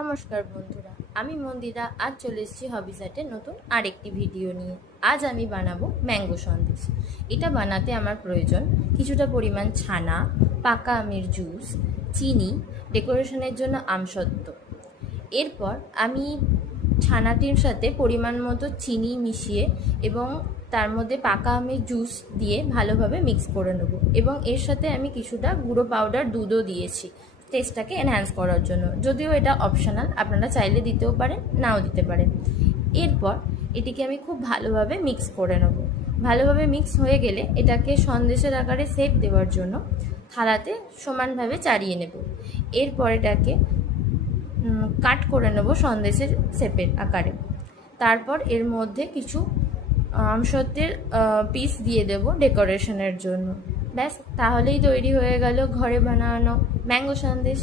নমস্কার বন্ধুরা, আমি মন্দিরা। আজ চলে এসেছি হবিসাইটের নতুন আরেকটি ভিডিও নিয়ে। আজ আমি বানাবো ম্যাঙ্গো সন্দেশ। এটা বানাতে আমার প্রয়োজন কিছুটা পরিমাণ ছানা, পাকা আমের জুস, চিনি, ডেকোরেশনের জন্য আমসত্ত্ব। এরপর আমি ছানাটির সাথে পরিমাণ মতো চিনি মিশিয়ে এবং তার মধ্যে পাকা আমের জুস দিয়ে ভালোভাবে মিক্স করে নেব। এবং এর সাথে আমি কিছুটা গুঁড়ো পাউডার দুধও দিয়েছি টেস্টটাকে এনহ্যান্স করার জন্য। যদিও এটা অপশনাল, আপনারা চাইলে দিতেও পারেন, নাও দিতে পারেন। এরপর এটিকে আমি খুব ভালোভাবে মিক্স করে নেব। ভালোভাবে মিক্স হয়ে গেলে এটাকে সন্দেশের আকারে শেপ দেওয়ার জন্য থালাতে সমানভাবে চাড়িয়ে নেব। এরপর এটাকে কাট করে নেব সন্দেশের শেপের আকারে। তারপর এর মধ্যে কিছু আমসত্ত্বের পিস দিয়ে দেব ডেকোরেশনের জন্য। ব্যাস, তাহলেই তৈরি হয়ে গেল ঘরে বানানো ম্যাঙ্গো সন্দেশ।